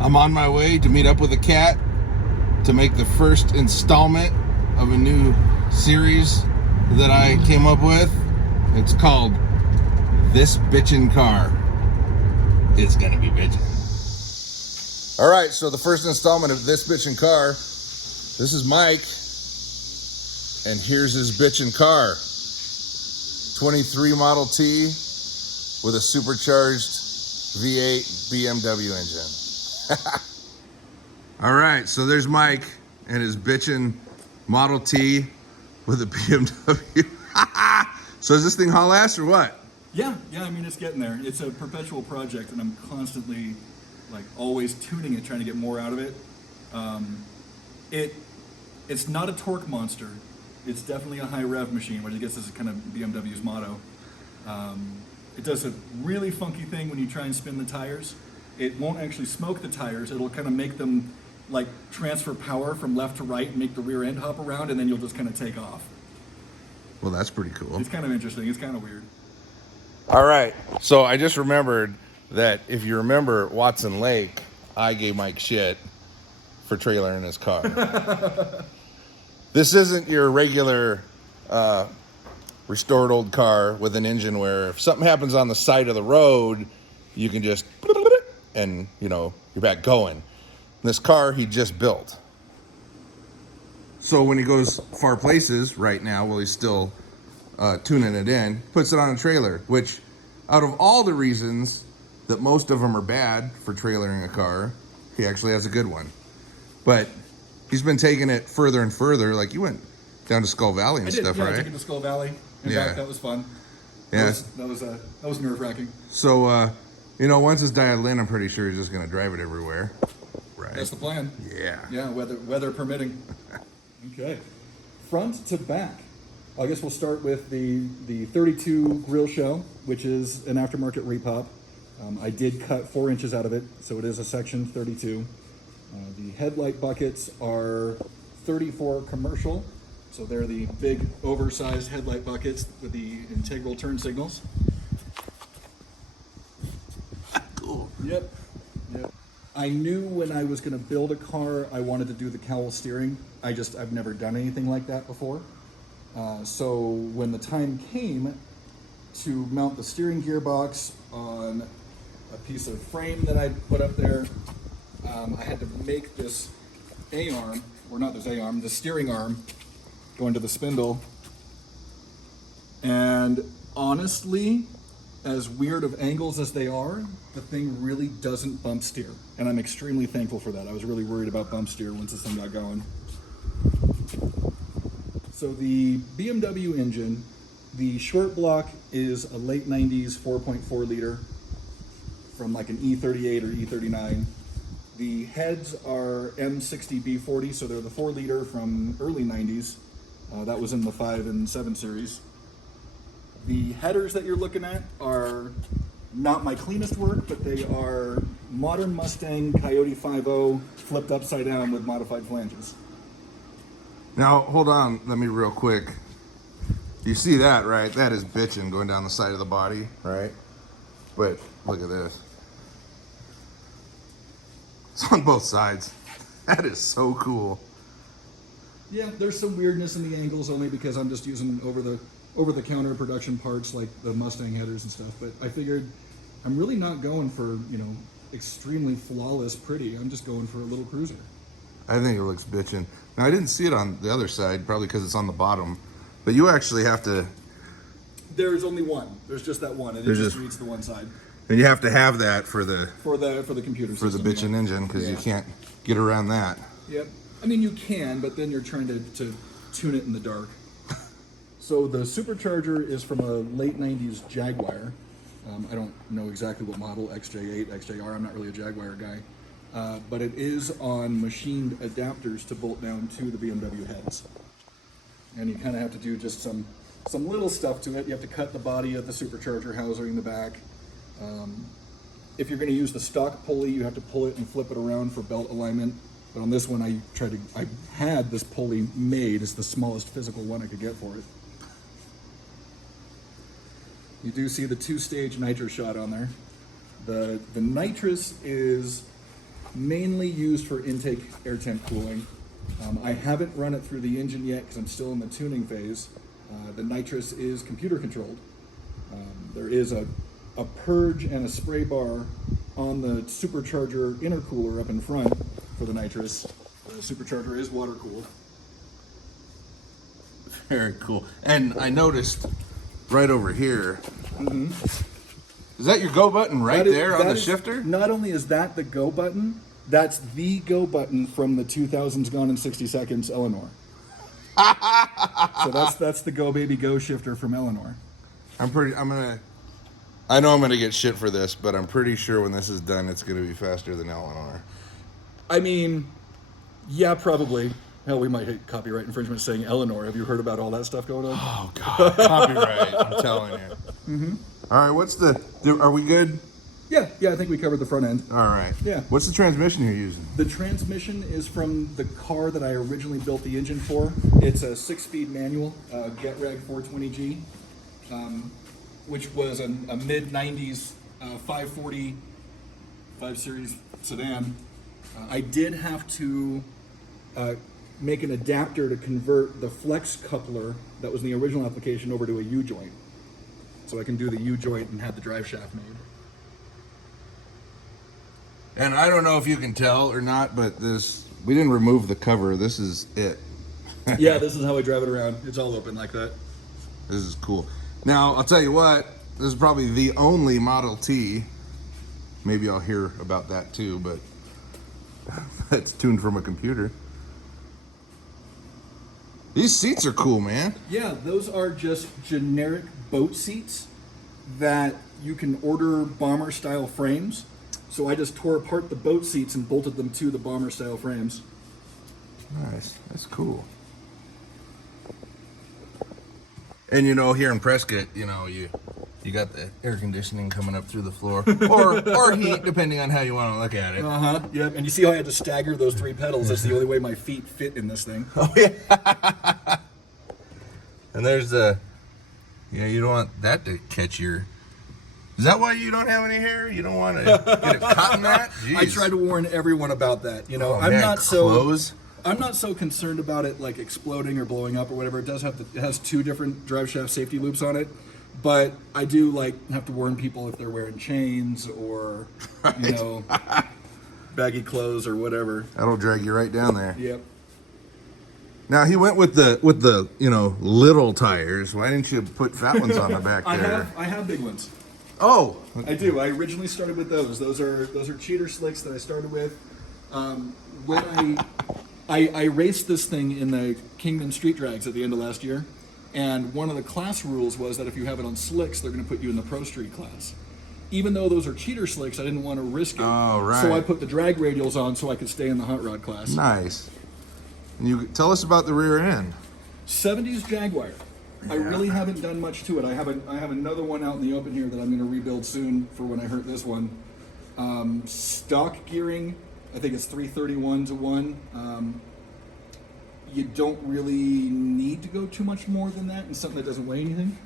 I'm on my way to meet up with a cat to make the first installment of a new series that I came up with. It's called This Bitchin Car. It's gonna be bitchin'. All right, so the first installment of This Bitchin Car. This is Mike, and here's his bitchin' car. 23 Model T with a supercharged V8 BMW engine. All right, so there's Mike and his bitchin' Model T with a BMW. So is this thing haul ass or what? Yeah, I mean, it's getting there. It's a perpetual project, and I'm constantly, like, always tuning it, trying to get more out of it. It's not a torque monster. It's definitely a high rev machine, which I guess is kind of BMW's motto. It does a really funky thing when you try and spin the tires. It won't actually smoke the tires. It'll kind of make them like transfer power from left to right and make the rear end hop around, and then you'll just kind of take off. Well, that's pretty cool. It's kind of interesting. It's kind of weird. All right, so I just remembered that if you remember Watson Lake, I gave Mike shit for trailering his car. This isn't your regular restored old car with an engine where if something happens on the side of the road, you can just, and you know, you're back going. This car he just built. So when he goes far places right now, while he's still tuning it in, puts it on a trailer, which out of all the reasons that most of them are bad for trailering a car, he actually has a good one. But he's been taking it further and further. Like you went down to Skull Valley and stuff, right? I took it to Skull Valley. In fact, that was fun. Yeah. That was nerve-wracking. So, you know, once it's dialed in, I'm pretty sure he's just going to drive it everywhere. Right. That's the plan. Yeah. Yeah, weather permitting. Okay. Front to back. I guess we'll start with the 32 grill shell, which is an aftermarket repop. I did cut 4 inches out of it, so it is a section 32. The headlight buckets are 34 commercial, so they're the big oversized headlight buckets with the integral turn signals. Cool. Yep. I knew when I was going to build a car, I wanted to do the cowl steering. I've never done anything like that before. So when the time came to mount the steering gearbox on a piece of frame that I put up there, I had to make this A-arm, or not this A-arm, the steering arm, go into the spindle. And honestly, as weird of angles as they are, the thing really doesn't bump steer. And I'm extremely thankful for that. I was really worried about bump steer once this thing got going. So the BMW engine, the short block is a late 90s 4.4 liter from like an E38 or E39. The heads are M60B40, so they're the 4 liter from early 90s. That was in the 5 and 7 series. The headers that you're looking at are not my cleanest work, but they are modern Mustang Coyote 5.0 flipped upside down with modified flanges. Now, hold on, let me real quick. You see that, right? That is bitchin' going down the side of the body, right? But look at this. It's on both sides. That is so cool. Yeah, there's some weirdness in the angles only because I'm just using over-the-counter production parts like the Mustang headers and stuff. But I figured I'm really not going for, you know, extremely flawless pretty. I'm just going for a little cruiser. I think it looks bitchin'. Now, I didn't see it on the other side, probably because it's on the bottom. But you actually have to... There's only one. There's just that one, and it just reads the one side. And you have to have that for the computer for system, the bitchin' engine, because you can't get around that. Yep. I mean, you can, but then you're trying to tune it in the dark. So the Supercharger is from a late 90s Jaguar. I don't know exactly what model, XJ8, XJR, I'm not really a Jaguar guy. But it is on machined adapters to bolt down to the BMW heads. And you kind of have to do just some little stuff to it. You have to cut the body of the Supercharger housing in the back. If you're going to use the stock pulley, you have to pull it and flip it around for belt alignment. But on this one, I had this pulley made as the smallest physical one I could get for it. You do see the 2-stage nitrous shot on there. The nitrous is mainly used for intake air temp cooling. I haven't run it through the engine yet because I'm still in the tuning phase. The nitrous is computer controlled. There is a purge and a spray bar on the supercharger intercooler up in front for the nitrous. The supercharger is water cooled. Very cool. And I noticed right over here, is that your go button right there on the shifter? Not only is that the go button, that's the go button from the 2000s Gone in 60 Seconds Eleanor. So that's the Go Baby Go shifter from Eleanor. I know I'm gonna get shit for this, but I'm pretty sure when this is done, it's gonna be faster than Eleanor. I mean, yeah, probably. Hell, we might hit copyright infringement saying Eleanor. Have you heard about all that stuff going on? Oh God, copyright! I'm telling you. All right, are we good? Yeah, I think we covered the front end. All right. Yeah. What's the transmission you're using? The transmission is from the car that I originally built the engine for. It's a 6-speed manual, GetReg 420G, which was a mid-90s 540 5 Series sedan. I did have to make an adapter to convert the flex coupler that was in the original application over to a U-joint. So I can do the U-joint and have the drive shaft made. And I don't know if you can tell or not, but we didn't remove the cover. This is it. Yeah, this is how I drive it around. It's all open like that. This is cool. Now, I'll tell you what, this is probably the only Model T. Maybe I'll hear about that too, but it's tuned from a computer. These seats are cool, man. Yeah, those are just generic boat seats that you can order bomber style frames. So I just tore apart the boat seats and bolted them to the bomber style frames. Nice, that's cool. And here in Prescott, you got the air conditioning coming up through the floor, or heat, depending on how you want to look at it. Yep. And you see how I had to stagger those 3 pedals? That's the only way my feet fit in this thing. Oh yeah. And there's you don't want that to catch your. Is that why you don't have any hair? You don't want to get it caught in that? Jeez. I try to warn everyone about that. I'm not so concerned about it like exploding or blowing up or whatever. It has 2 different drive shaft safety loops on it, but I do have to warn people if they're wearing chains or baggy clothes or whatever. That'll drag you right down there. Yep. Now he went with the little tires. Why didn't you put fat ones on the back there? I have big ones. Oh, I do. I originally started with those. Those are cheater slicks that I started with. When I raced this thing in the Kingman Street Drags at the end of last year, and one of the class rules was that if you have it on slicks, they're going to put you in the Pro Street class. Even though those are cheater slicks, I didn't want to risk it. Oh, right. So I put the drag radials on so I could stay in the hot rod class. Nice. And you tell us about the rear end. 70s Jaguar. I really haven't done much to it. I have another one out in the open here that I'm going to rebuild soon for when I hurt this one. Stock gearing, I think it's 331 to 1. You don't really need to go too much more than that in something that doesn't weigh anything.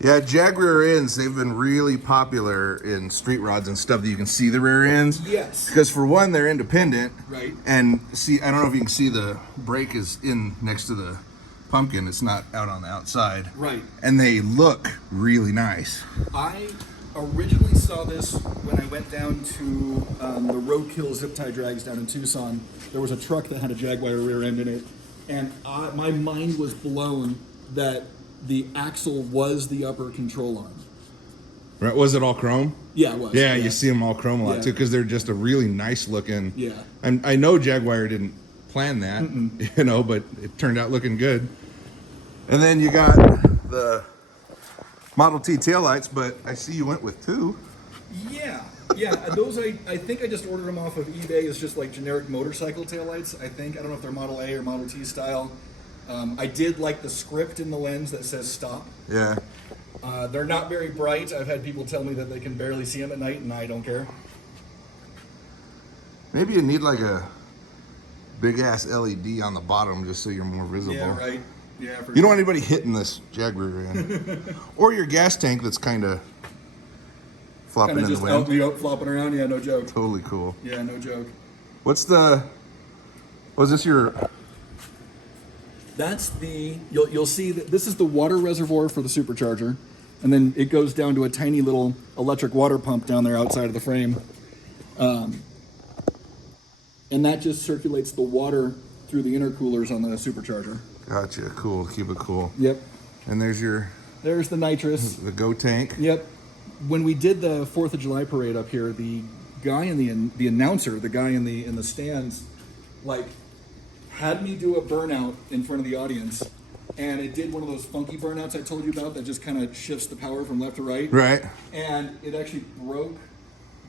Yeah, Jag rear ends, they've been really popular in street rods and stuff that you can see the rear ends. Yes. Because for one, they're independent. Right. And see, I don't know if you can see the brake is in next to the pumpkin. It's not out on the outside. Right. And they look really nice. I originally saw this when I went down to the Roadkill zip tie drags down in Tucson. There was a truck that had a Jaguar rear end in it, and my mind was blown that the axle was the upper control arm. Right? Was it all chrome? Yeah, it was. Yeah, you see them all chrome a lot too, because they're just a really nice looking. Yeah. And I know Jaguar didn't plan that, but it turned out looking good. And then you got the Model T taillights, but I see you went with 2. Yeah. Those I think I just ordered them off of eBay as just like generic motorcycle taillights. I don't know if they're Model A or Model T style. I did like the script in the lens that says stop. Yeah. They're not very bright. I've had people tell me that they can barely see them at night, and I don't care. Maybe you need like a big ass LED on the bottom just so you're more visible. Yeah, right. Yeah, you don't want anybody hitting this Jaguar in. Or your gas tank that's kind of flopping Kind in of the just wind. out in the oak, flopping around. Yeah, no joke. Totally cool. Yeah, no joke. What's the? Was this your? That's the, you'll see that this is the water reservoir for the supercharger, and then it goes down to a tiny little electric water pump down there outside of the frame. And that just circulates the water through the intercoolers on the supercharger. Gotcha. Cool. Keep it cool. Yep. And there's There's the nitrous. the go tank. Yep. When we did the 4th of July parade up here, the guy in the announcer, the guy in the stands, like, had me do a burnout in front of the audience, and it did one of those funky burnouts I told you about that just kind of shifts the power from left to right. Right. And it actually broke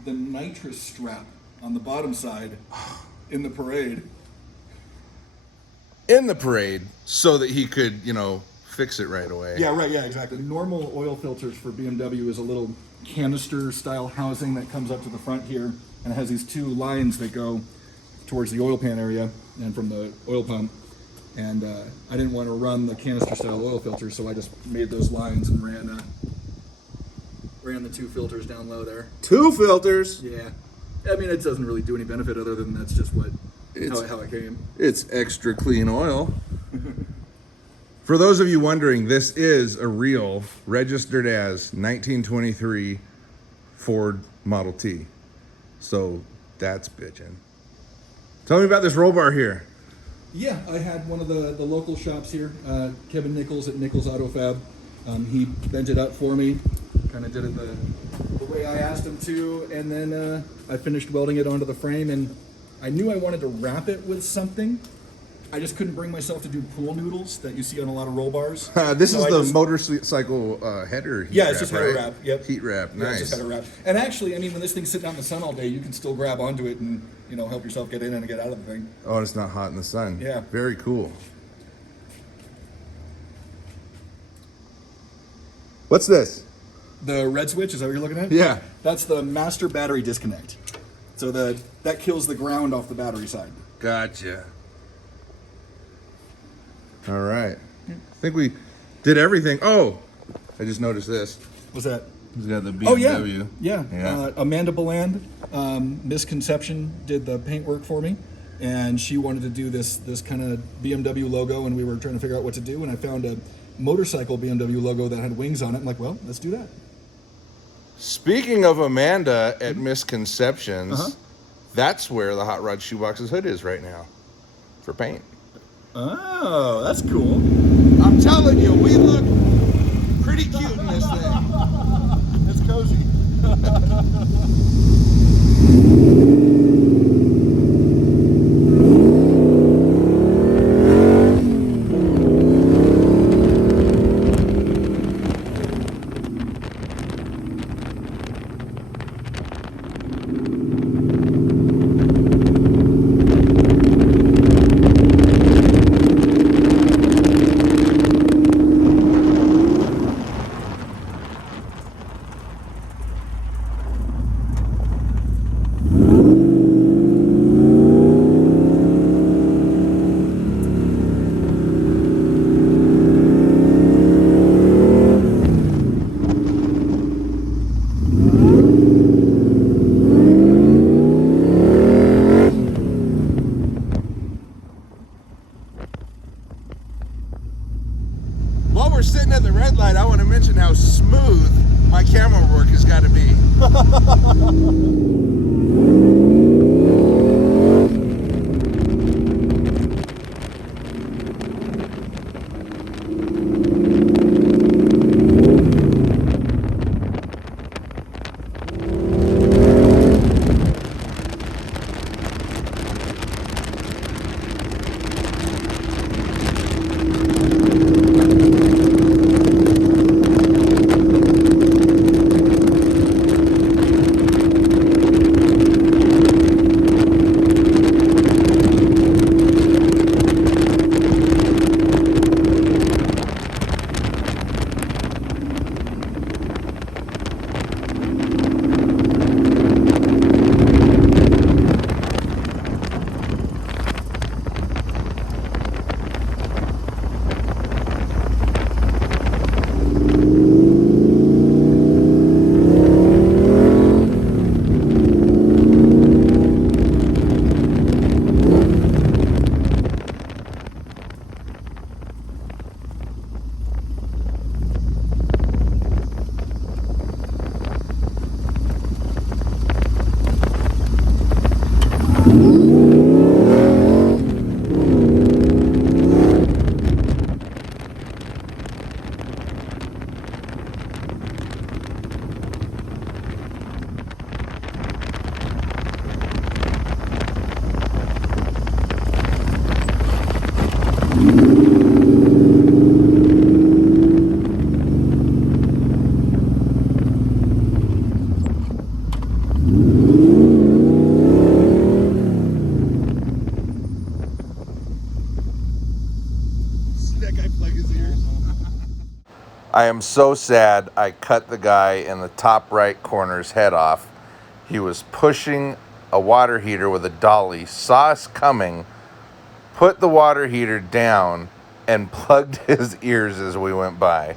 the nitrous strap on the bottom side in the parade. In the parade, so that he could, fix it right away. Yeah, right, yeah, exactly. Normal oil filters for BMW is a little canister style housing that comes up to the front here, and it has these 2 lines that go towards the oil pan area and from the oil pump. And I didn't want to run the canister style oil filter, so I just made those lines and ran the 2 filters down low there. 2 filters. Yeah. I mean, it doesn't really do any benefit other than that's just how it came. It's extra clean oil. For those of you wondering, this is a real registered as 1923 Ford Model T. So that's bitchin'. Tell me about this roll bar here. Yeah, I had one of the local shops here, Kevin Nichols at Nichols Auto Fab. He bent it up for me, kind of did it the way I asked him to, and then I finished welding it onto the frame, and I knew I wanted to wrap it with something. I just couldn't bring myself to do pool noodles that you see on a lot of roll bars. This is the motorcycle header heat Yeah, it's just header wrap. Yep. Heat wrap, Yeah, nice. it's just header wrap. And actually, I mean, when this thing's sitting out in the sun all day, you can still grab onto it and, help yourself get in and get out of the thing. Oh, and it's not hot in the sun. Yeah. Very cool. What's this? The red switch, is that what you're looking at? Yeah. That's the master battery disconnect. So that kills the ground off the battery side. Gotcha. All right. I think we did everything. Oh, I just noticed this. What's that? He's got the BMW. Oh, yeah. Yeah. Yeah. Amanda Beland, Misconception, did the paintwork for me. And she wanted to do this kind of BMW logo, and we were trying to figure out what to do. And I found a motorcycle BMW logo that had wings on it. I'm like, well, let's do that. Speaking of Amanda at Misconceptions, that's where the Hot Rod Shoebox's hood is right now for paint. Oh, that's cool. I'm telling you, we look pretty cute in this thing. It's cozy. I am so sad I cut the guy in the top right corner's head off. He was pushing a water heater with a dolly, saw us coming, put the water heater down, and plugged his ears as we went by.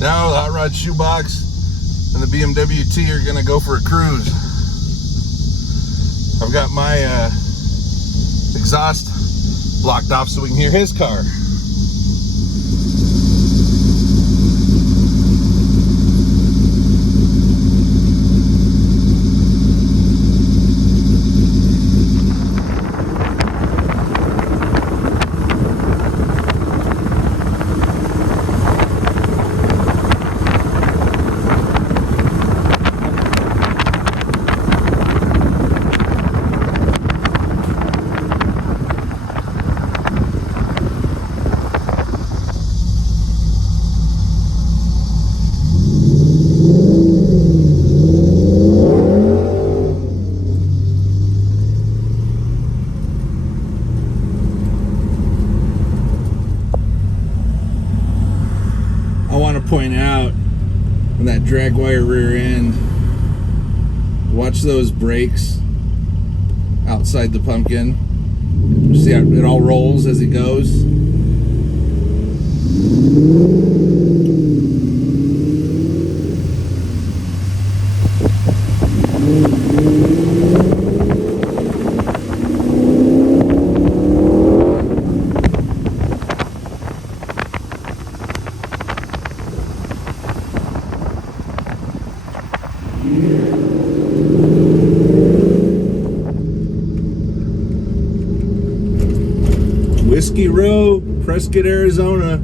Now the Hotrod Shoebox and the BMW T are gonna go for a cruise. I've got my exhaust blocked off so we can hear his car. I want to point out on that drag wire rear end, watch those brakes outside the pumpkin. See how it all rolls as it goes. Whiskey Row, Prescott, Arizona.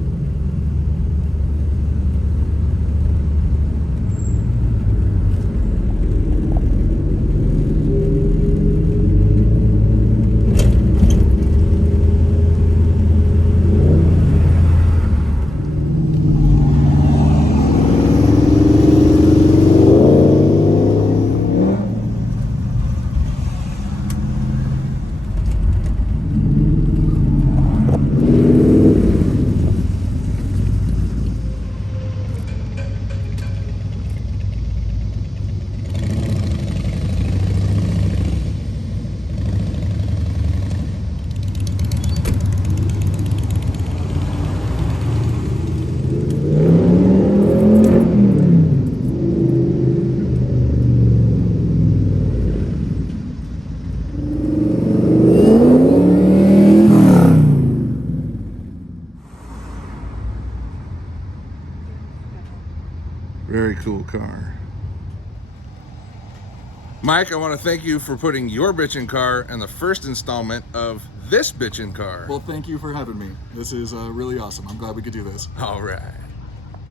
Very cool car. Mike, I want to thank you for putting your Bitchin Car in the first installment of this Bitchin Car. Well, thank you for having me. This is really awesome. I'm glad we could do this. All right.